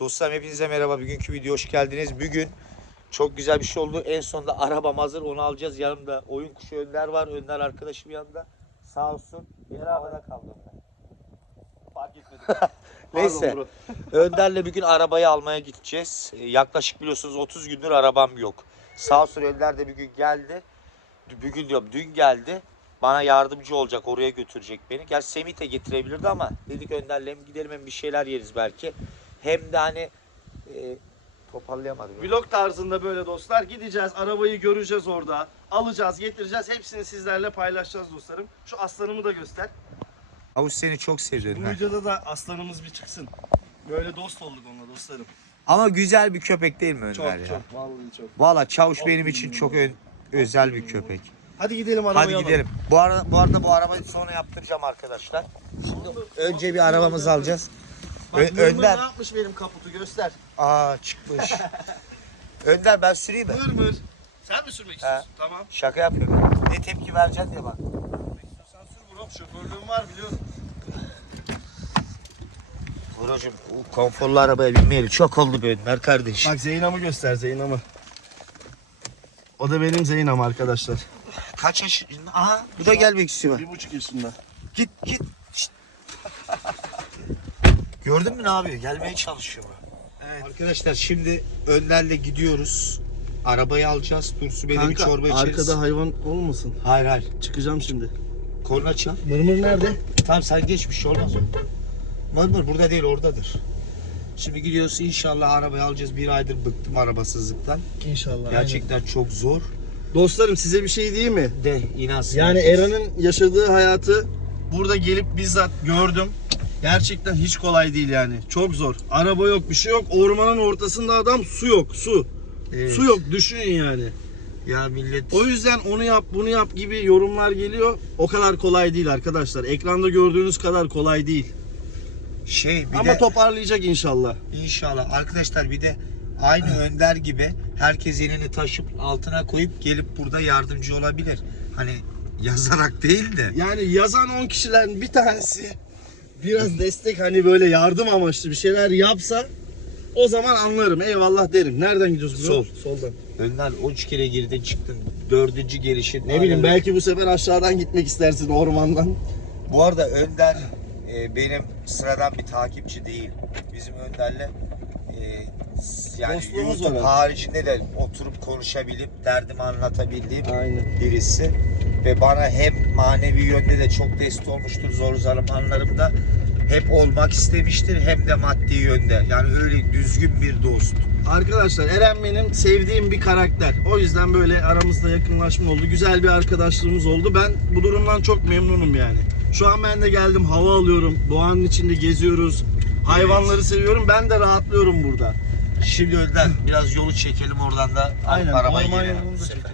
Dostlarım hepinize merhaba. Bugünkü video hoş geldiniz. Bugün çok güzel bir şey oldu. En sonunda arabam hazır. Onu alacağız. Yanımda oyun kuşu Önder var. Önder arkadaşım yanında. Sağ olsun. Yer havada kaldı. Fark etmedim. Neyse. Önder'le bugün arabayı almaya gideceğiz. Ee, Yaklaşık biliyorsunuz 30 gündür arabam yok. Sağ olsun Önder de bugün geldi. Bugün diyorum dün geldi. Bana yardımcı olacak. Oraya götürecek beni. Gerçi Semih de getirebilirdi ama dedik Önder'le hem gidelim hem bir şeyler yeriz belki. Hem de hani e, toparlayamadım. Vlog tarzında böyle dostlar gideceğiz, arabayı göreceğiz orada. Alacağız, getireceğiz. Hepsini sizlerle paylaşacağız dostlarım. Şu aslanımı da göster. Avuç seni çok Bu Önder. videoda da aslanımız bir çıksın. Böyle dost olduk onunla dostlarım. Ama güzel bir köpek değil mi Önder Çok ya? çok vallahi çok. Valla Çavuş benim için çok ö- özel bir köpek. Hadi gidelim arabayı Hadi alalım. gidelim. Bu arada bu arada bu arabayı sonra yaptıracağım arkadaşlar. Şimdi önce bir arabamızı alacağız. Bak Ö- Önder. Önder. ne yapmış benim kaputu göster. Aa çıkmış. Önder ben süreyim mi? Mır mır. Sen mi sürmek istiyorsun? Tamam. Şaka yapıyorum. Ne tepki vereceksin diye bak. Sürmek istiyorsan sür bro. Şoförlüğüm var biliyorsun. Buracım bu konforlu arabaya binmeyeli çok oldu be Önder kardeş. Bak Zeynam'ı göster Zeynam'ı. O da benim Zeynam arkadaşlar. Kaç yaş? Aha bu da gelmek istiyor. Bir buçuk yaşında. Git git. Şşt. Gördün mü ne yapıyor? Gelmeye çalışıyor bu. Evet. Arkadaşlar şimdi Önder'le gidiyoruz. Arabayı alacağız. Dursu Bey'de bir çorba içeriz. arkada hayvan olmasın. Hayır hayır. Çıkacağım şimdi. Korna çal. Mırmır nerede? Tamam sen geç bir şey olmaz. Mırmır burada değil oradadır. Şimdi gidiyoruz inşallah arabayı alacağız. Bir aydır bıktım arabasızlıktan. İnşallah. Gerçekten çok zor. Dostlarım size bir şey diyeyim mi? De inansın. Yani. Eran'ın yaşadığı hayatı burada gelip bizzat gördüm. Gerçekten hiç kolay değil yani. Çok zor. Araba yok, bir şey yok. Ormanın ortasında adam su yok, su. Evet. Su yok düşünün yani. Ya millet O yüzden onu yap, bunu yap gibi yorumlar geliyor. O kadar kolay değil arkadaşlar. Ekranda gördüğünüz kadar kolay değil. şey bir Ama de toparlayacak inşallah. inşallah arkadaşlar bir de aynı Önder gibi herkes elini taşıp altına koyup gelip burada yardımcı olabilir. Hani yazarak değil de. Yani yazan 10 kişilerin bir tanesi biraz destek hani böyle yardım amaçlı bir şeyler yapsa o zaman anlarım. Eyvallah derim. Nereden gidiyoruz? bro? Sol. Soldan. Önder 13 kere girdin çıktın. Dördüncü gelişin. Ne bileyim belki bu sefer aşağıdan gitmek istersin ormandan. Bu arada Önder e, benim sıradan bir takipçi değil. Bizim Önder'le e, yani Dostluğumuz YouTube var. haricinde de oturup konuşabilip derdimi anlatabildiğim Aynen. birisi. Ve bana hem manevi yönde de çok destek olmuştur zor zamanlarımda. Hep olmak istemiştir hem de maddi yönde. Yani öyle düzgün bir dost. Arkadaşlar Eren benim sevdiğim bir karakter. O yüzden böyle aramızda yakınlaşma oldu. Güzel bir arkadaşlığımız oldu. Ben bu durumdan çok memnunum yani. Şu an ben de geldim hava alıyorum. Doğanın içinde geziyoruz. Hayvanları seviyorum. Ben de rahatlıyorum burada. Şimdi Önder biraz yolu çekelim oradan da Aynen. arabaya orman yolunu da sefer.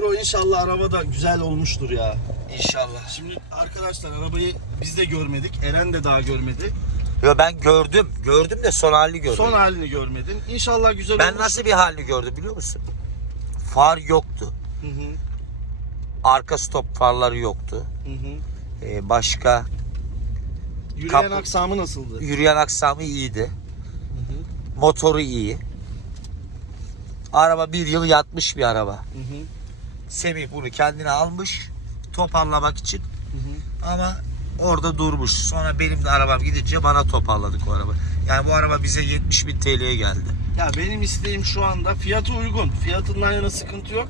Bro inşallah araba da güzel olmuştur ya. İnşallah. Şimdi arkadaşlar arabayı biz de görmedik. Eren de daha görmedi. Yo ben gördüm. Gördüm de son halini gördüm. Son halini görmedin. İnşallah güzel Ben olur. nasıl bir halini gördüm biliyor musun? Far yoktu. Hı hı. Arka stop farları yoktu. Hı hı. Ee, başka Yürüyen Kapı- aksamı nasıldı? yürüyen aksamı iyiydi. Hı hı. Motoru iyi. Araba bir yıl yatmış bir araba. Hı hı. Semih bunu kendine almış toparlamak için Hı hı. ama orada durmuş. Sonra benim de arabam gidince bana toparladık o araba. Yani bu araba bize 70 bin TL'ye geldi. Ya benim isteğim şu anda fiyatı uygun. Fiyatından yana sıkıntı yok.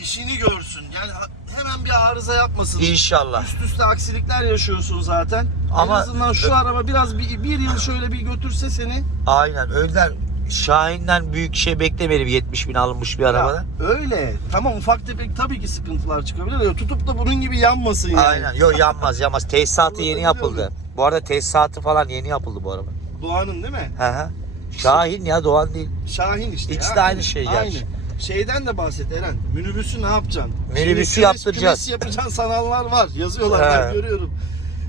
İşini görsün. Yani hemen bir arıza yapmasın. İnşallah. Üst üste aksilikler yaşıyorsun zaten. Ama- en azından şu araba biraz bir, bir yıl şöyle bir götürse seni. Aynen. Önder Şahin'den büyük şey beklemeyelim 70 bin alınmış bir arabada. Öyle. Tamam ufak tefek tabii ki sıkıntılar çıkabilir. Ya tutup da bunun gibi yanmasın yani. Aynen. Yok yanmaz yanmaz. Tesisatı yeni yapıldı. Bu arada tesisatı falan yeni yapıldı bu araba. Doğan'ın değil mi? Hı hı. Şahin ya Doğan değil. Şahin işte. İkisi ya, de aynı şey gerçi. Aynı. Şeyden de bahset Eren. Minibüsü ne yapacaksın? Minibüsü Şimdi kümes- yaptıracağız. Kümes yapacaksın sananlar var. Yazıyorlar ben görüyorum.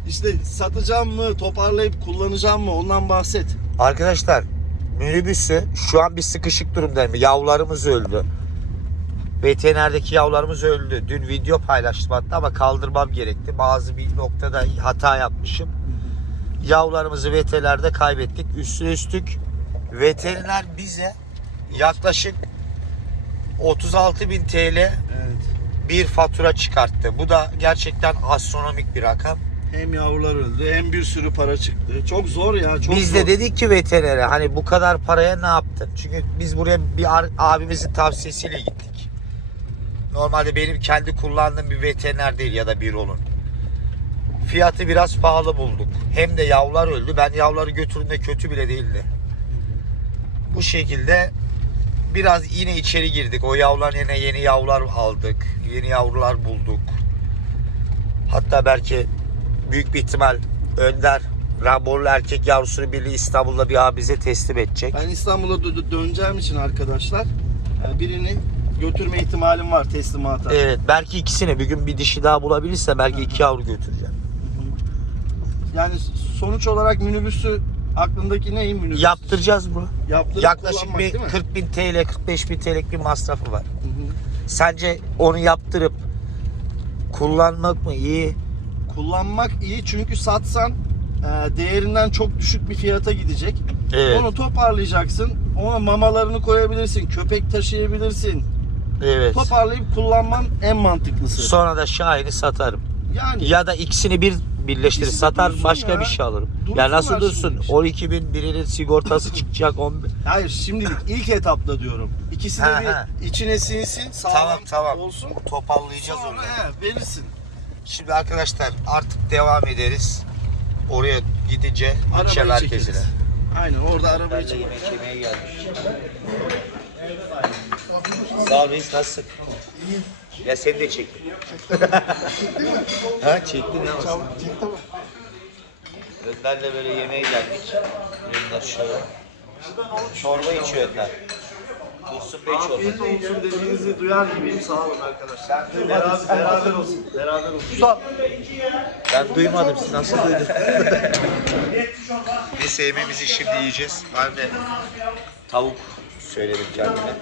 İşte satacağım mı, toparlayıp kullanacağım mı ondan bahset. Arkadaşlar minibüsü şu an bir sıkışık durumdayım. Yavrularımız öldü. Veterinerdeki yavrularımız öldü. Dün video paylaştım hatta ama kaldırmam gerekti. Bazı bir noktada hata yapmışım. yavrularımızı veterlerde kaybettik. Üstüne üstlük veteriner bize yaklaşık 36 bin TL Evet. bir fatura çıkarttı. Bu da gerçekten astronomik bir rakam. Hem yavrular öldü hem bir sürü para çıktı. Çok zor ya. Çok biz zor. de dedik ki veterinere hani bu kadar paraya ne yaptın? Çünkü biz buraya bir abimizin tavsiyesiyle gittik. Normalde benim kendi kullandığım bir veteriner değil ya da bir olun. Fiyatı biraz pahalı bulduk. Hem de yavrular öldü. Ben yavruları götürdüğümde kötü bile değildi. Bu şekilde biraz yine içeri girdik. O yavruların yerine yeni yavrular aldık. Yeni yavrular bulduk. Hatta belki büyük bir ihtimal Önder Raborlu erkek yavrusunu birliği İstanbul'da bir abize teslim edecek. Ben İstanbul'a dö- dö- döneceğim için arkadaşlar e, birini götürme ihtimalim var teslimata. Evet belki ikisini bir gün bir dişi daha bulabilirse belki iki yavru götüreceğim. Yani sonuç olarak minibüsü aklındaki neyin minibüs? Yaptıracağız bu. Yaptırıp Yaklaşık kullanmak bir değil mi? 40 bin TL 45 bin TL'lik bir masrafı var. Hı hı. Sence onu yaptırıp kullanmak mı iyi? Kullanmak iyi çünkü satsan e, değerinden çok düşük bir fiyata gidecek. Evet. Onu toparlayacaksın. Ona mamalarını koyabilirsin. Köpek taşıyabilirsin. Evet. Toparlayıp kullanman en mantıklısı. Sonra da Şahin'i satarım. yani Ya da ikisini bir birleştirir İkisi satar dursun başka ya. bir şey alırım. ya Dursunlar nasıl dursun? şimdilik. 12 bin birinin sigortası çıkacak 10 bin. hayır şimdilik ilk etapta diyorum. İkisi de bir içine sinsin, sağlam Tamam, tamam. olsun. Toparlayacağız Sonra onu. he, verirsin. Şimdi arkadaşlar artık devam ederiz. Oraya gidince ilçe merkezine. çekeriz. Aynen orada arabayı Ben de çek. yemek yemeye gelmiş. Sağ ol reis nasılsın? Ya seni de çek. ha çektin ya. Tamam çektim. Önder'le böyle yemeğe geldik. Önder şöyle. Çorba içiyor Önder. Dursun Bey Afiyet olsun dediğinizi duyar gibiyim. Sağ olun arkadaşlar. Beraber, beraber olsun. Beraber olsun. Ben duymadım. Siz nasıl duydunuz? Biz yemeğimizi şimdi yiyeceğiz. Ben de tavuk söyledim kendime.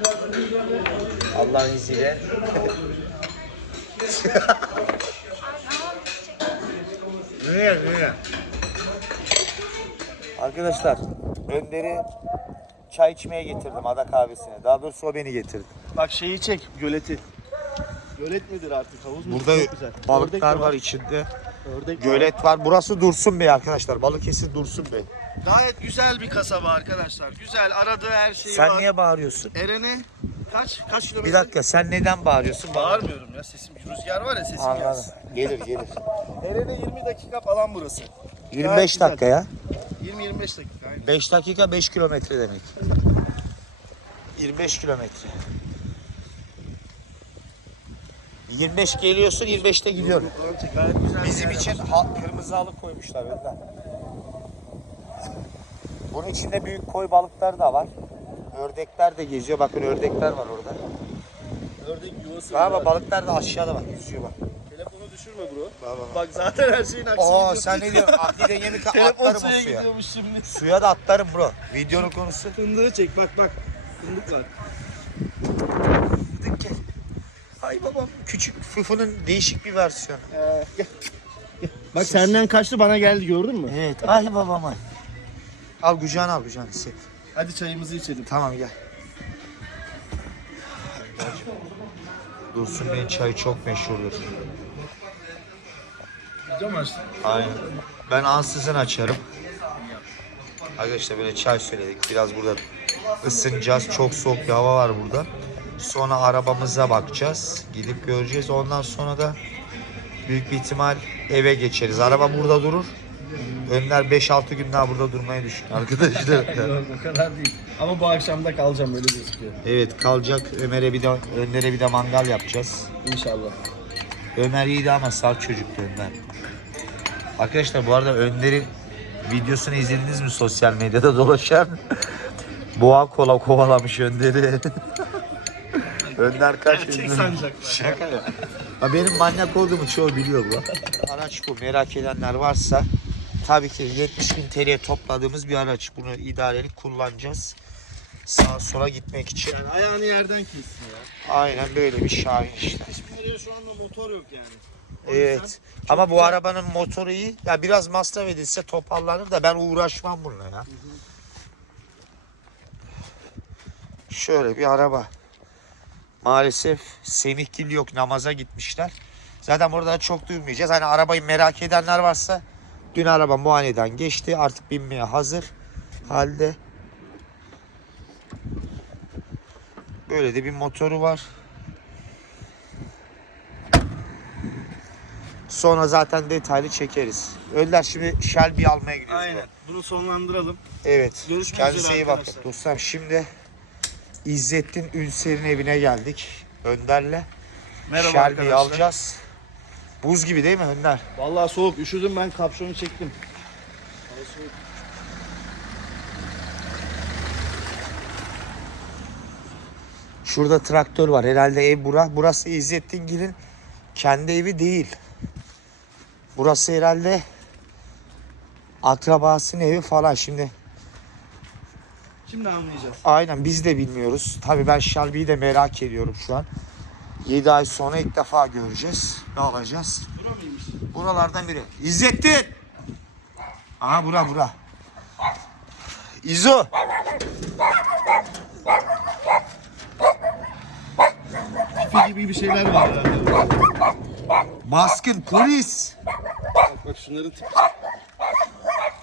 Allah'ın izniyle. niye niye? Arkadaşlar Önder'i çay içmeye getirdim ada kahvesine. Daha doğrusu o beni getirdi. Bak şeyi çek, göleti. Gölet midir artık havuz mu? Burada Çok güzel. balıklar Ördek var içinde. Ördek var. Gölet var. Burası Dursun Bey arkadaşlar. Balıkesir Dursun Bey. Gayet güzel bir kasaba arkadaşlar. Güzel, aradığı her şey Sen var. niye bağırıyorsun? Eren'e kaç kaç kilometre? Bir dakika sen neden bağırıyorsun? Bana- Bağırmıyorum ya sesim. Rüzgar var ya sesim Anladım. gelsin. Gelir gelir. Eren'e 20 dakika falan burası. 25 güzel. dakika ya. 20-25 dakika. Aynen. 5 dakika 5 kilometre demek. 25 kilometre. 25 geliyorsun 25'te gidiyorum. Bizim için kırmızı halık koymuşlar önden. Bunun içinde büyük koy balıklar da var. Ördekler de geziyor. Bakın ördekler var orada. Ördek yuvası. Galiba balıklar da aşağıda bak yüzüyor bak. Düşürme bro. Baba. Bak zaten her şeyin aksini gidiyor. sen ne diyorsun? Akli dengemi ka- Telefon atlarım suya suya. gidiyormuş şimdi. Suya da atlarım bro. Videonun konusu. Fındığı çek bak bak. Fındık var. Fıdık gel. Ay babam küçük Fufu'nun değişik bir versiyonu. Ee, gel. Gel. Bak senden kaçtı bana geldi gördün mü? Evet ay babam ay. Al kucağına al kucağına hisset. Hadi çayımızı içelim. Tamam gel. Dursun Bey'in çayı çok meşhurdur. Mu açtın? Aynen. Ben ansızın açarım. Arkadaşlar böyle çay söyledik. Biraz burada ısınacağız. Çok soğuk bir hava var burada. Sonra arabamıza bakacağız. Gidip göreceğiz. Ondan sonra da büyük bir ihtimal eve geçeriz. Araba burada durur. Önler 5-6 gün daha burada durmayı düşünüyor arkadaşlar. Yok o kadar değil. Ama bu akşam da kalacağım öyle gözüküyor. evet kalacak. Ömer'e bir de Önler'e bir de mangal yapacağız. İnşallah. Ömer iyiydi ama sağ çocuktu Ömer. Arkadaşlar bu arada Önder'in videosunu izlediniz mi sosyal medyada dolaşan? Boğa kola kovalamış Önder'i. Önder kaç Gerçek sanacaklar. Şaka ya. Ha, Benim manyak olduğumu çoğu biliyor bu. Araç bu. Merak edenler varsa tabii ki 70 bin TL topladığımız bir araç. Bunu idareli kullanacağız. Sağa sola gitmek için. Yani ayağını yerden kessin ya. Aynen böyle bir şahin işte. Hiçbir yere şu anda motor yok yani. O Evet. Ama bu arabanın motoru iyi. Ya biraz masraf edilse toparlanır da ben uğraşmam bununla ya. Şöyle bir araba. Maalesef Semihgil yok namaza gitmişler. Zaten burada çok duymayacağız. Hani arabayı merak edenler varsa dün araba muayeneden geçti. Artık binmeye hazır halde. Böyle de bir motoru var. Sonra zaten detaylı çekeriz. Önder şimdi Shelby almaya gidiyoruz. Aynen. Bunu sonlandıralım. Evet. Görüşmek Kendinize üzere iyi arkadaşlar. Dostlarım şimdi İzzettin Ünser'in evine geldik. Önder'le. Merhaba Shelby'yi arkadaşlar. alacağız. Buz gibi değil mi Önder? Vallahi soğuk. Üşüdüm ben kapşonu çektim. Şurada traktör var. Herhalde ev bura. Burası İzzettin Gil'in kendi evi değil. Burası herhalde akrabasının evi falan. Şimdi Şimdi anlayacağız. aynen biz de bilmiyoruz. Tabii ben Shelby'yi de merak ediyorum şu an. 7 ay sonra ilk defa göreceğiz. Ne alacağız? Bura mıymış? Buralardan biri. İzzettin! Aha bura bura. İzo! Pipi gibi bir şeyler var herhalde. Baskın polis! Bak bak şunların tipi.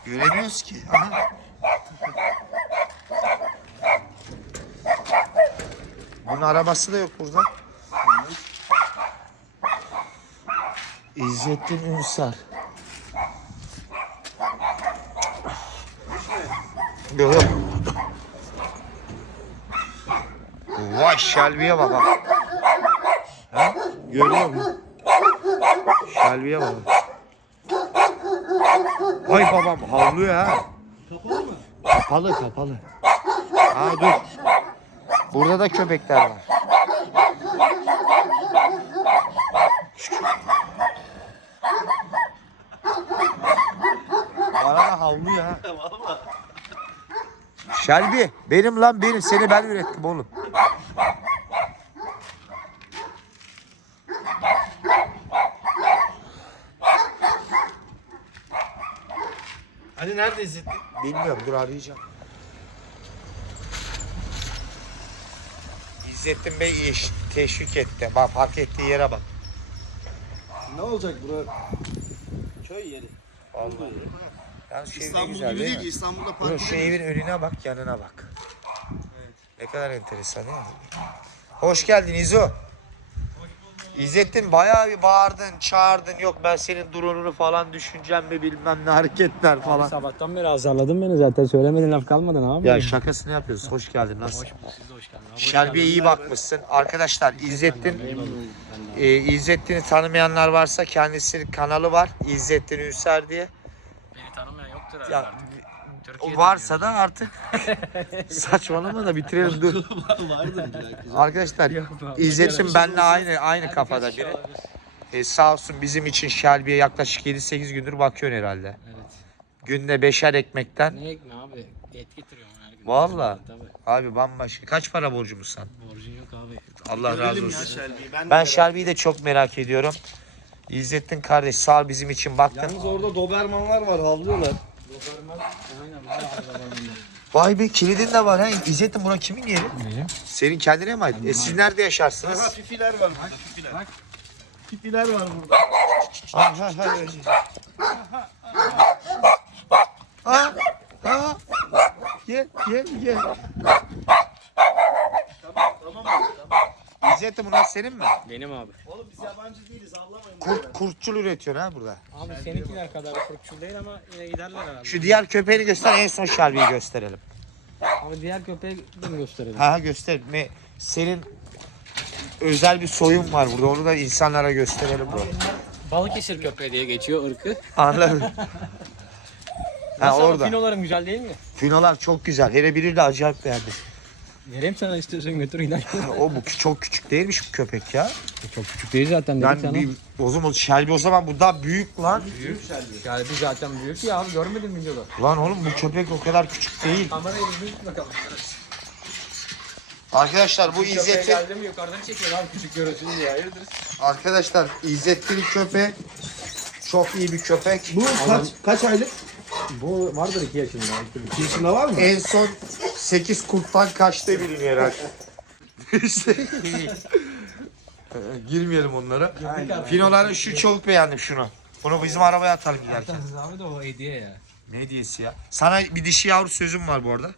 Göremiyoruz ki. Aha. Bunun arabası da yok burada. İzzettin yok. Vay bak. Ha? Görüyor musun? Şelvi'ye bak. Vay babam havlıyor ha. Kapalı mı? Kapalı kapalı. Ha dur. Burada da köpekler var. Bana da havlıyor ha. Şelbi benim lan benim seni ben ürettim oğlum. Hani nerede İzzettin? Bilmiyorum dur arayacağım. İzzettin Bey iş- teşvik etti. Bak park ettiği yere bak. Ne olacak bura? Köy yeri. Vallahi. Şu ev ne İstanbul güzel gibi değil değil mi? İstanbul'da Bro, park şu edemiyorsun. evin önüne bak, yanına bak. Ne kadar enteresan değil mi? Hoş geldin İzo. İzzettin bayağı bir bağırdın, çağırdın. Yok ben senin drone'unu falan düşüneceğim mi bilmem ne hareketler falan. Sabahtan beri azarladın beni zaten. Söylemedin laf kalmadı ne yapayım? Ya şakasını yapıyoruz. Hoş geldin. Nasıl? Siz de hoş geldiniz. Şerbiye iyi bakmışsın. Arkadaşlar İzzettin e, İzzettin'i tanımayanlar varsa kendisi kanalı var. İzzettin Ünser diye. Beni tanımayan yoktur herhalde Ya artık. O varsa da artık saçmalama da bitirelim dur. Vardır. Arkadaşlar İzzettin benle aynı aynı kafada biri. E, sağ olsun bizim için Şelbiye yaklaşık 7-8 gündür bakıyorsun herhalde. Evet. Günde beşer ekmekten. Ne ekme abi? Et getiriyorum her gün. Valla. Abi bambaşka. Kaç para borcumuz sen? Borcun yok abi. Allah razı Görelim ya olsun. Shelby'yi. Ben, Ben Şelbi'yi de çok merak ediyorum. İzzettin kardeş sağ ol bizim için baktın. Yalnız orada Dobermanlar var havlıyorlar. Vay be kilidin de var ha. İzzettin bura kimin yeri? Benim. Senin kendine mi ait? E siz nerede Aha yaşarsınız? pipiler var. Bak pipiler. Pipiler var burada. Ha ha ha. Ha ha. Gel gel gel. Tamam tamam tamam. İzzettin bunlar senin mi? Benim abi. Oğlum biz yabancı değiliz avlamayın. Kurt, kurtçul üretiyorsun ha burada. Abi seninkiler kadar fırçıl değil ama yine giderler herhalde. Şu diğer köpeğini göster en son Şerbi'yi gösterelim. Abi diğer köpeği de mi gösterelim? Ha göster. Ne? Senin özel bir soyun var burada. Onu da insanlara gösterelim bro. Balıkesir köpeği diye geçiyor ırkı. Anladın? ha Nasıl orada. Finolarım güzel değil mi? Finolar çok güzel. Hele biri de acayip beğendim. Vereyim sana istiyorsan götür ilan. o bu çok küçük değilmiş bu köpek ya. Çok küçük değil zaten dedik Yani sana. bir, o zaman Shelby o zaman bu daha büyük lan. Büyük. Yani bir zaten büyük ya abi görmedin mi videoda? Lan oğlum bu köpek o kadar küçük değil. Kamerayı büyük bakalım. Arkadaşlar bu Köpeğe İzzet'in geldi mi yukarıdan çekiyor abi küçük görürsün diye hayırdır. arkadaşlar İzzet'in köpeği çok iyi bir köpek. Bu kaç kaç aylık? Bu vardır 2 yaşında. İki yaşında var mı? En son 8 kurttan kaçtı biliniyor herhalde. işte girmeyelim onlara. Finoların şu çok beğendim şunu. Bunu bizim arabaya atalım giderken. Abi de o hediye ya. Ne hediyesi ya? Sana bir dişi yavru sözüm var bu arada.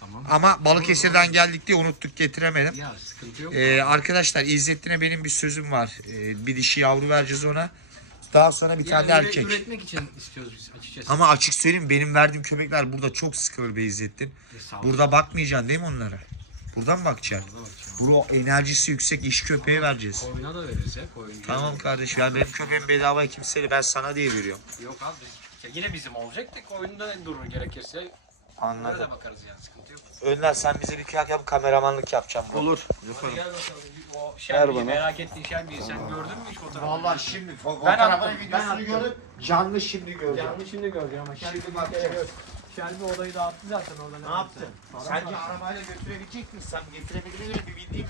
Tamam. Ama Balıkesir'den geldik diye unuttuk getiremedim. Ya sıkıntı yok. Ee, arkadaşlar İzzettin'e benim bir sözüm var. Ee, bir dişi yavru vereceğiz ona. Daha sonra bir tane Yani erkek. Üretmek için istiyoruz biz açıkçası. Ama açık söyleyeyim benim verdiğim köpekler burada çok sıkılır be İzzettin. E. Burada bakmayacaksın değil mi onlara? Buradan bakacaksın? Buro enerjisi yüksek iş köpeği vereceğiz. Oyuna da veririz hep oyuncu. Tamam kardeşim ya benim köpeğim bedavaya kimseyle ben sana diye veriyorum. Yok abi biz- ya yine bizim olacak da oyunda durur gerekirse. Onlara Anladım. da bakarız yani sıkıntı yok. Önder sen bize bir kıyak yap kameramanlık yapacağım. bro. Olur. Hadi gel bakalım. O Ver bana. merak ettiğin Shelby'yi sen gördün mü hiç fotoğrafını? Vallahi şimdi fo- Ben fotoğrafını attım, ben videosunu attım. görüp canlı şimdi gördüm. Canlı şimdi göreceğim ama Shelby Şimdi Shelby olayı dağıttı zaten orada. Ne yaptın? Sence arabayla götürebilecek misin? Sen getirebildiğine göre bir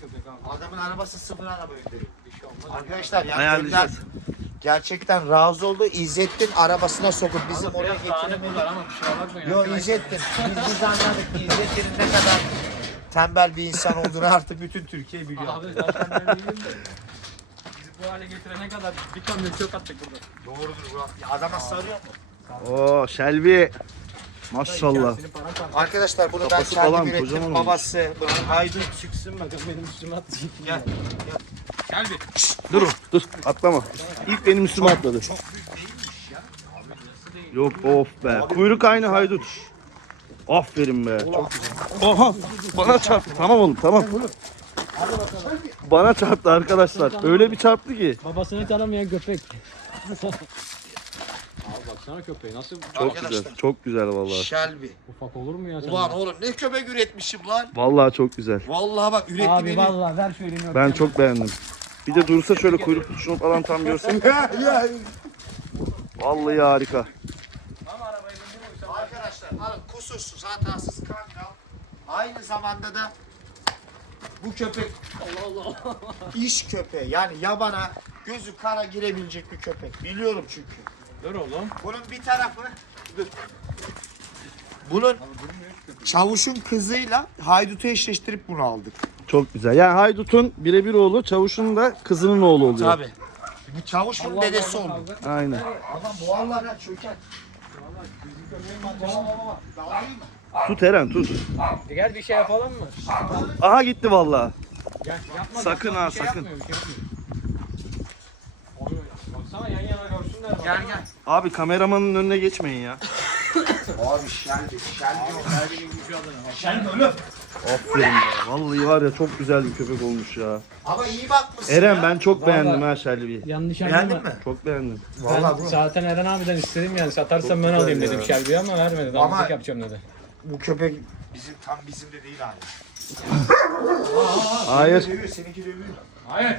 köpek abi. Adamın arabası sıfır araba önderi. Bir şey olmaz. Arkadaşlar. Önder gerçekten razı oldu. İzzettin arabasına sokup bizim oraya getiremedi. ama kusura bakmayın. Yo. İzzettin. Biz, biz anladık. İzzettin'in ne kadar tembel bir insan olduğunu artık bütün Türkiye biliyor. Abi zaten ben değilim de. Bizi bu hale getirene kadar bir kamyon çöp attık burada. Doğrudur bro. Ya adama sarıyor mu? Oo Shelby. Maşallah. Arkadaşlar bunu ben Kafası kendim falan ürettim. kocaman olmuş. Babası, bunun Haydut. çıksın bakalım benim üstüme atacak. Gel. Shelby. Dur dur atlama. İlk benim üstüme atladı. Yok of be. Kuyruk aynı haydut. Aferin be. Çok güzel. Oha bana çarptı. Tamam oğlum tamam. Bana çarptı arkadaşlar. Öyle bir çarptı ki. Babasını tanımayan köpek. Baksana köpeği nasıl Çok Arkadaşlar. güzel. Çok güzel vallahi. Shelby. ufak olur mu ya? Ulan oğlum ne köpek üretmişim lan. Vallahi çok güzel. Vallahi bak üretti Abi beni. vallahi ver elini Ben çok beğendim. Bir de dursa şöyle kuyruk tutuşunu falan tam görsen. Vallahi harika. Ama arabayı bindim oysa. Arkadaşlar alın kusursuz hatasız kangal. Aynı zamanda da bu köpek Allah Allah. iş köpeği yani yabana gözü kara girebilecek bir köpek. Biliyorum çünkü. Dur oğlum. Bunun bir tarafı dur. Bunun çavuşun kızıyla haydutu eşleştirip bunu aldık. Çok güzel. Yani haydutun birebir oğlu, çavuşun da kızının oğlu oluyor. Tabi. Bu çavuş bunun dedesi oldu. Aynen. Adam boğarlar çöker. Tut Eren tut. Gel bir şey yapalım mı? Aha gitti vallahi. Gel yapma. Sakın yapma, ha, şey sakın. yapmıyor, şey yapmıyor. Baksana yan yana. Gel gel. Abi kameramanın önüne geçmeyin ya. Abi şelbi şelbi o. Shelby'nin gücü adına. Şelbi ölüm. Aferin be. Vallahi var ya çok güzel bir köpek olmuş ya. Ama iyi bakmışsın Eren ya. ben çok Vallahi- beğendim ha Shelby'yi. Yanlış Beğendin anlama. mi? Çok beğendim. Ben Vallahi bro. zaten Eren abiden istedim yani satarsan ben alayım dedim Shelby'yi ama vermedi. Ama- Damızlık yapacağım dedi. Bu köpek bizim tam bizim de değil abi. Hayır. Seninki dövüyor, seninki dövüyor. Hayır.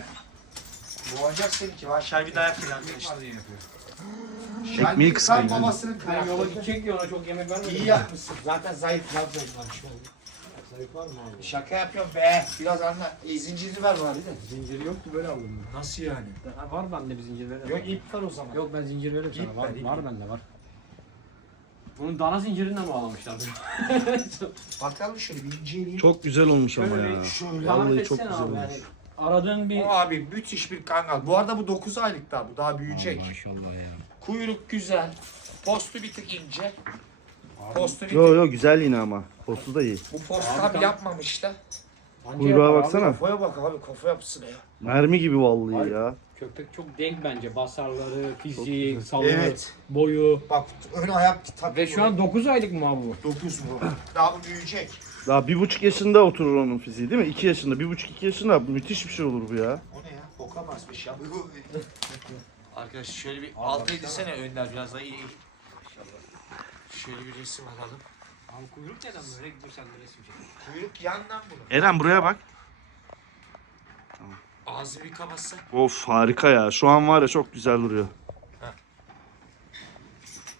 Boğacak seninki. Var Şerbi dayak falan işte. Ekmeği kısayım dedim. babasının Ben yola kaynağı. gidecek diye ona çok yemek vermedim. İyi yapmışsın. Zaten zayıf, laf zayıflamış. Zayıf var mı abi? Şaka yapıyorum be. Biraz anla. E, zincirini ver bari de. Zinciri yoktu böyle aldım ben. Nasıl yani? Ha, var bende bir zincir verelim. Yok ip ver o zaman. Yok ben zincir veririm İp sana. Var, ver, ip. var bende var. Bunun dana zincirinden bağlamışlar. Bakalım şöyle bir inceleyelim. Çok güzel olmuş ama ya. Şöyle. Vallahi çok güzel olmuş. Aradığın bir... Abi müthiş bir kangal. Bu arada bu 9 aylık daha. Bu daha büyüyecek. Maşallah ya. Kuyruk güzel. Postu bir tık ince. Postu bir Yo tık. yo güzel yine ama. Postu da iyi. Bu postu Abi tam tam- yapmamışlar. Anca Kuyruğa yapar abi. baksana. Kafaya bak abi kafa yapısına ya. Mermi gibi vallahi ya. Köpek çok denk bence. Basarları, fiziği, salonu, Evet. boyu. Bak ön ayak tabii. Ve şu an 9 aylık mı abi bu? 9 bu. Daha bu büyüyecek. Daha bir buçuk yaşında oturur onun fiziği değil mi? İki yaşında, bir buçuk iki yaşında müthiş bir şey olur bu ya. O ne ya? Boka basmış ya. Arkadaşlar şöyle bir alta indirsene önden biraz daha iyi. Şöyle bir resim alalım. Abi kuyruk neden böyle dur sen de resim çek. Kuyruk yandan bunu. Eren buraya bak. Ağzı bir kabassa. Of harika ya. Şu an var ya çok güzel duruyor.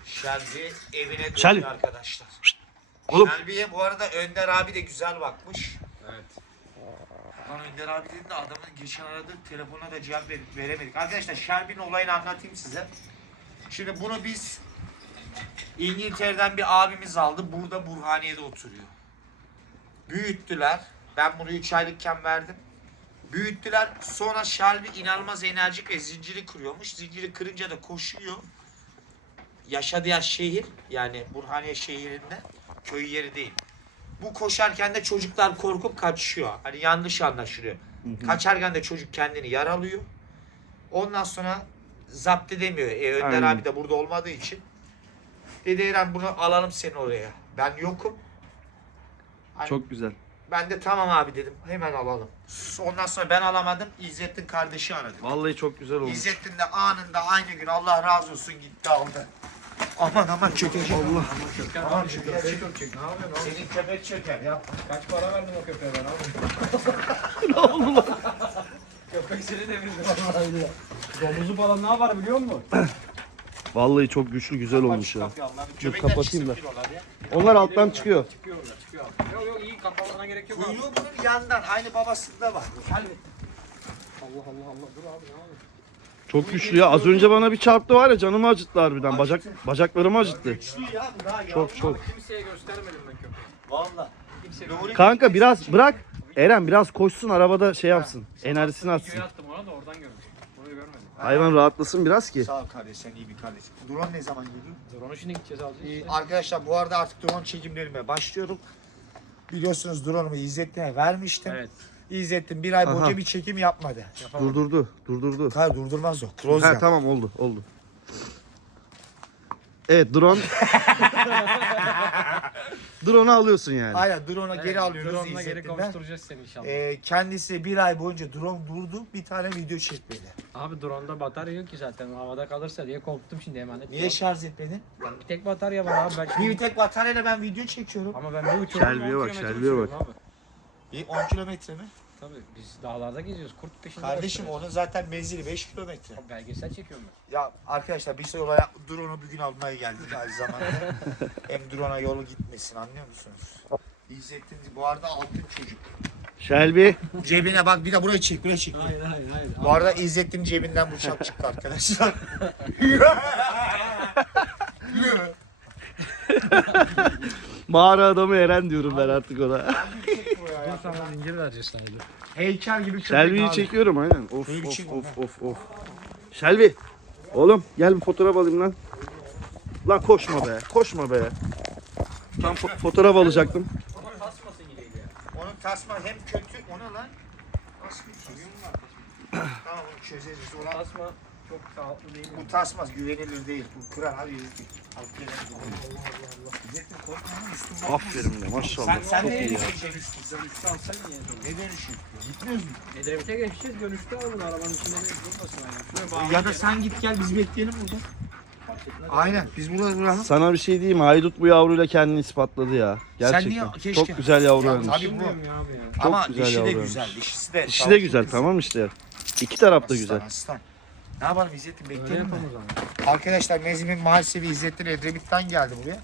Shelby evine döndü arkadaşlar. Oğlum- Shelby'ye bu arada Önder abi de güzel bakmış. Evet. Lan Önder abi dedi de adamın geçen aradı telefona da cevap ver- veremedik. Arkadaşlar Shelby'nin olayını anlatayım size. Şimdi bunu biz İngiltere'den bir abimiz aldı. Burada Burhaniye'de oturuyor. Büyüttüler. Ben bunu 3 aylıkken verdim. Büyüttüler. Sonra Shelby inanılmaz enerjik ve zinciri kırıyormuş. Zinciri kırınca da koşuyor. Yaşadığı şehir yani Burhaniye şehrinde köy yeri değil. Bu koşarken de çocuklar korkup kaçıyor. Hani yanlış anlaşılıyor. Kaçarken de çocuk kendini yaralıyor. Ondan sonra zapt edemiyor. E, Önder Aynen. abi de burada olmadığı için. Dedi Eren bunu alalım seni oraya. Ben yokum. Hani Çok güzel. Ben de tamam abi dedim. Hemen alalım. Ondan sonra ben alamadım. İzzettin kardeşi aradı. Vallahi çok güzel olmuş. İzzettin de anında aynı gün Allah razı olsun gitti aldı. Aman aman çökecek. Allah. Köpek Tamam, abi, köpek gerçek- köpek. Ne yapıyorsun abi? Senin köpek çöker ya. Kaç para verdin o köpeğe ben abi? Ne oldu lan? Köpek seni devirdi. Domuzu falan ne yapar biliyor musun? Vallahi çok güçlü güzel olmuş ya. Dur, Köpekler kapatayım da. Onlar alttan çıkıyor. Çıkıyor orada çıkıyor. Yok yok iyi kapatmana gerek yok. Kuyruğu bunun yandan aynı babasında var. Allah Allah Allah dur abi ne yapıyorsun? Çok güçlü ya. Az önce bana bir çarptı var ya canımı acıttı harbiden. Bacak bacaklarımı acıttı. Güçlü ya bu daha Çok çok. Kimseye göstermedim ben köpeği. Valla. Kimseye Nuri Kanka biraz bırak. Eren biraz koşsun arabada şey yapsın. Enerjisini atsın. Videoyu attım ona da oradan görmüş. Burayı görmedim. Hayvan rahatlasın biraz ki. Sağ ol kardeş sen iyi bir kardeşsin. Drone ne zaman geliyor? Dur onu şimdi gideceğiz alacağız. Ee, işte. arkadaşlar bu arada artık drone çekimlerime başlıyorum. Biliyorsunuz drone'umu İzzettin'e vermiştim. Evet. İzzettin bir ay boyunca Aha. bir çekim yapmadı. Yapamadım. Durdurdu. Durdurdu. Hayır durdurmaz o. Close Ha yap. tamam oldu oldu. Evet drone. Drone'u alıyorsun yani. Aynen drone'a Evet, geri alıyoruz drone'la geri İzzettin'den. kavuşturacağız seni inşallah. Ee, kendisi bir ay boyunca drone durdu. Bir tane video çekmedi. Abi drone'da batarya yok ki zaten havada kalırsa diye korktum şimdi hemen. Niye şarj etmedin? Bir tek batarya var abi ben şimdi... Bir tek bataryayla ben video çekiyorum. Ama ben bu uçuyorum. 10 bak, kilometre bak. uçuyorum Abi. Bir 10 kilometre mi? Tabii biz dağlarda geziyoruz. Kurt peşinde Kardeşim koşturuyoruz. onun zaten menzili 5 kilometre. Belgesel çekiyorum ben. Ya arkadaşlar biz de olaya drone'u bugün almaya geldik aynı zamanda. Hem drone'a yolu gitmesin anlıyor musunuz? İzzettin bu arada altın çocuk. Shelby. Cebine bak bir de burayı çek burayı çek. Hayır hayır hayır. Bu arada İzzettin cebinden bıçak çıktı arkadaşlar. Mağara adamı Eren diyorum ben artık ona. Dur zincir vereceğiz sana dur. Heykel gibi köpek abi. çekiyorum aynen. Of Şöyle of çek of of of. Shelby. Oğlum gel bir fotoğraf alayım lan. Lan koşma be. Koşma be. Tam fo- fotoğraf alacaktım. Ama tasmasın yine ya. Onun tasma hem kötü ona lan. Nasıl bir tamam onu çözeriz. Ona, Tasma çok sağlıklı değil. bu tasma güvenilir değil. Bu kırar. Al üstün bak. Aferin de maşallah. Sen, sen ya. dönüşeceksin üstü? Dönüşte alsan niye? Ne dönüşü? Gitmiyoruz mu? Edremit'e geçeceğiz. Dönüşte alın arabanın içinde ne durmasın Ya da sen git gel biz bekleyelim burada. Aynen biz burada duralım. Sana bir şey diyeyim mi? Haydut bu yavruyla kendini ispatladı ya. Gerçekten. niye- keşke- Çok güzel yavru Ya ölmüş. tabii bu. Bilmiyorum ya abi ya. Çok Ama güzel dişi de yavru güzel. Dişisi de. Dişi de güzel tamam işte. İki taraf da Aslan, güzel. Aslan. Ne yapalım İzzettin bekleyelim mi? Arkadaşlar Nezim'in maalesef İzzettin Edremit'ten geldi buraya.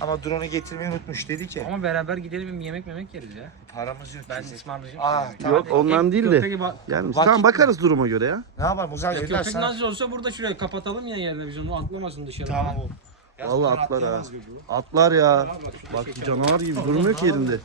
Ama drone'u getirmeyi unutmuş dedi ki. Ama beraber gidelim bir yemek memek yeriz ya. Paramız yok. Ben İzzet. ısmarlayacağım. Aa, sana. tamam. Yok ondan değil de. Köpeği ba- Yani tamam bakarız duruma göre ya. Ne yapalım Uzay Ya dediler köpek sana. nasıl olsa burada şuraya kapatalım ya yerine biz onu atlamasın dışarı. Tamam o. Vallahi atlar ha. bir. Atlar ya. Bak canavar gibi durmuyor ki yerinde.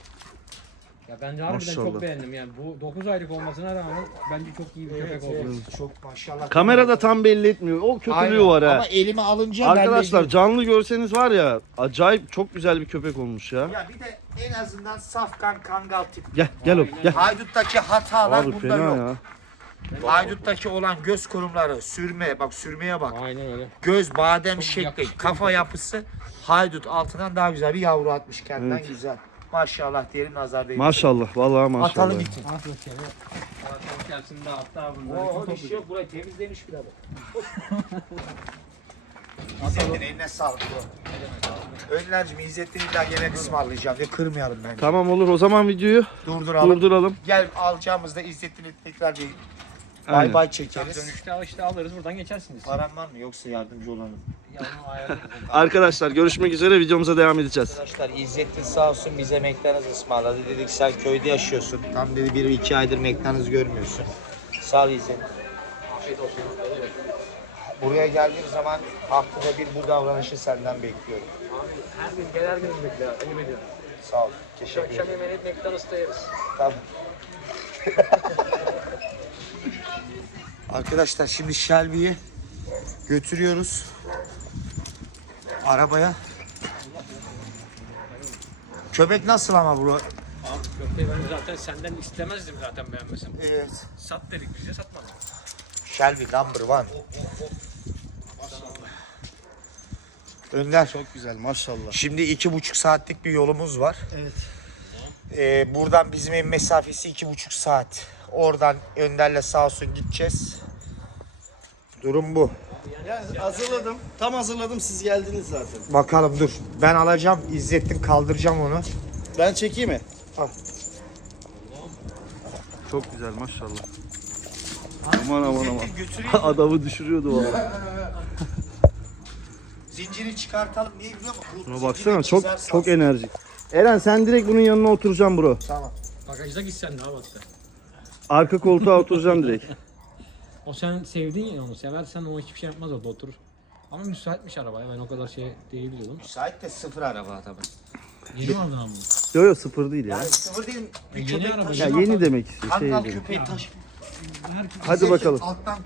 Ya ben de harbiden Maşallah. çok beğendim yani. Bu 9 aylık olmasına rağmen bence çok iyi bir köpek oldu. evet. Çok maşallah. Kamerada tam belli etmiyor. O kötülüğü Aynen. var ha. Ama elime alınca Arkadaşlar belli canlı görseniz var ya acayip çok güzel bir köpek olmuş ya. Ya bir de en azından safkan kangal tip. Gel gel oğlum gel. Haydut'taki hatalar Abi bunda yok. ya. Haydut'taki olan göz kurumları, sürme, bak sürmeye bak. Aynen öyle. Göz, badem Çok şekli, yakışıklı kafa yapısı Haydut altından daha güzel bir yavru atmış kendinden Evet. güzel. Maşallah diyelim nazar değmesin. Maşallah vallahi maşallah. Atalım gitsin. At bakayım. At içerisinde hatta bunları. Oo, bir şey yok burayı temizlemiş bile bu. İzzettin eline sağlık. Önlercim İzzettin illa yemek ısmarlayacağım diye kırmayalım bence. Tamam olur o zaman videoyu Durduralım. durduralım. Gel alacağımızda İzzettin'i tekrar bir Bay Aynen. bay çekeriz. Dönüşte işte alırız buradan geçersiniz. Param var mı yoksa yardımcı olalım. Ya onu ayarlarız. Arkadaşlar görüşmek üzere videomuza devam edeceğiz. Arkadaşlar İzzettin sağ olsun bize McDonald's ısmarladı. Dedik sen köyde yaşıyorsun. Tam dedi bir iki aydır McDonald's görmüyorsun. Sağ ol İzzet. Afiyet olsun. Ne demek? Buraya geldiğim zaman haftada bir bu davranışı senden bekliyorum. Abi her gün gel her gün bekle. Ayıp ediyorum. Sağ ol. Teşekkür akşam ederim. yemeğini McDonald's'ta yeriz. Tamam. Arkadaşlar şimdi Shelby'yi götürüyoruz. Arabaya. Köpek nasıl ama bro? Abi köpeği ben zaten senden istemezdim zaten beğenmesem. Evet. Sat dedik biz de satmadık. Shelby number one. Önder. Çok güzel maşallah. Şimdi iki buçuk saatlik bir yolumuz var. Evet. Ee, buradan bizim ev mesafesi iki buçuk saat. Oradan Önder'le sağ olsun gideceğiz. Durum bu. Yani hazırladım. Tam hazırladım siz geldiniz zaten. Bakalım dur. Ben alacağım. İzzettin kaldıracağım onu. Ben çekeyim mi? Al. Çok güzel maşallah. Aman aman aman. Adamı düşürüyordu ara. Zinciri çıkartalım. Niye biliyor musun? Şuna baksana çok çok enerjik. Eren sen direkt bunun yanına oturacaksın bro. Tamam. Bagajda gitsen daha battı. Arka koltuğa oturacaksın direkt. O sen sevdin ya onu. Seversen o hiçbir şey yapmaz orada oturur. Ama müsaitmiş arabaya. Ben o kadar şey değil biliyordum. Müsait de sıfır araba tabii. Yeni mi aldın abi? Yo yo sıfır değil ya. Yani sıfır değil. Bir Yeni köpek araba. Ya yeni demek istiyor. Şey Kangal köpeği taşı. Hadi bakalım. Alttan.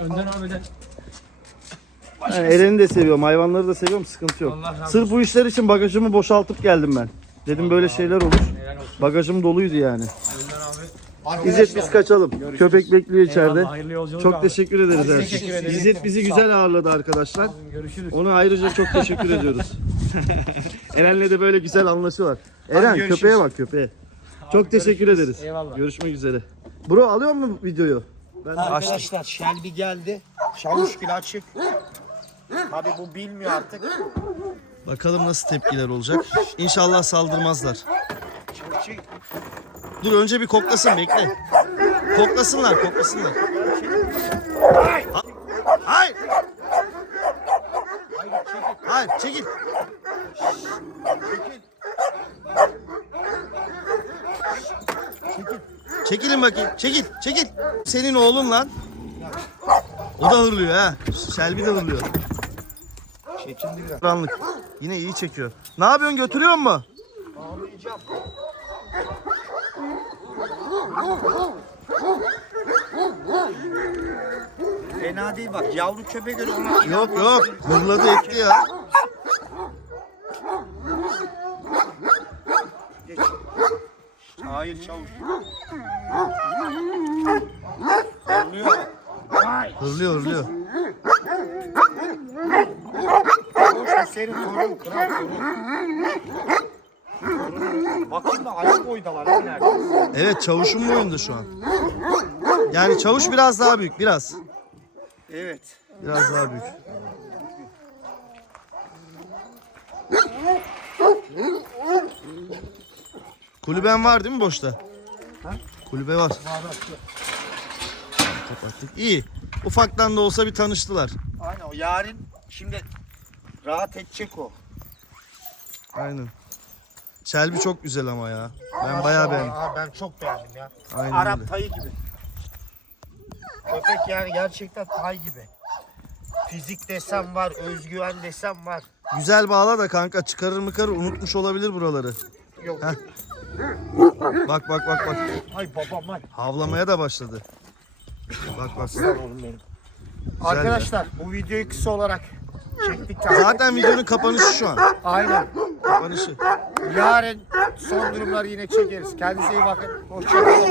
Önden abi de. Yani Eren'i de seviyorum, hayvanları da seviyorum, sıkıntı yok. Allah razı Sırf bu işler için bagajımı boşaltıp geldim ben. Dedim böyle şeyler olur. Helal olsun. Bagajım doluydu yani. Önden abi. İzzet biz kaçalım. Köpek bekliyor içeride. Eyvallah, hayırlı yolculuk Çok abi. teşekkür ederiz. Eren. teşekkür ederiz. İzzet bizi güzel ağırladı arkadaşlar. Görüşürüz. Ona ayrıca çok teşekkür ediyoruz. Eren'le de böyle güzel anlaşıyorlar. Eren görüşürüz. köpeğe bak köpeğe. Çok teşekkür görüşürüz. ederiz. Eyvallah. Görüşmek üzere. Bro alıyor mu videoyu? Ben Arkadaşlar Shelby geldi. Çavuşgül açık. Tabii bu bilmiyor artık. Bakalım nasıl tepkiler olacak. İnşallah saldırmazlar. Şey, Dur önce bir koklasın bekle. Koklasınlar koklasınlar. Ha- Hayır. Hayır çekil. Çekilin bakayım. Çekil. Çekil. Senin oğlun lan. O da hırlıyor ha. Shelby de hırlıyor. çekildi biraz. Karanlık. Yine iyi çekiyor. Ne yapıyorsun götürüyor mu? Ağlayacağım. Fena değil bak. Yavru köpek göre ona Yok yok. Hırladı etti ya. Hayır çavuş. Horluyor. Hırlıyor hırlıyor. Çavuş senin torun kral torun. Boydalar ha neredeyse. Evet çavuşun boyunda şu an. Yani çavuş biraz daha büyük biraz. Evet. Biraz daha büyük. Kulüben var değil mi boşta? Kulübe var. Kapattık. İyi. Ufaktan da olsa bir tanıştılar. Aynen o yarın şimdi rahat edecek o. Aynen. Selvi çok güzel ama ya. Ben bayağı beğendim. Aa, ben çok beğendim ya. Aynen Arap öyle. tayı gibi. Köpek yani gerçekten tay gibi. Fizik desem var, özgüven desem var. Güzel bağla da kanka çıkarır mıkarır unutmuş olabilir buraları. Yok. Heh. Bak bak bak bak. Ay babam ay. Havlamaya da başladı. Bak bak. Oğlum benim. Arkadaşlar bu videoyu kısa olarak Zaten videonun kapanışı şu an. Aynen. Kapanışı. Yarın son durumları yine çekeriz. Kendinize iyi bakın. Hoşçakalın.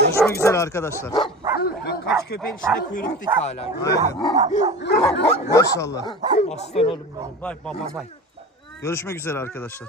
Görüşmek üzere arkadaşlar. Kaç köpeğin içinde kuyruk dik hala. Aynen. Maşallah. Aslan oğlum benim. Vay babam vay. Görüşmek üzere arkadaşlar.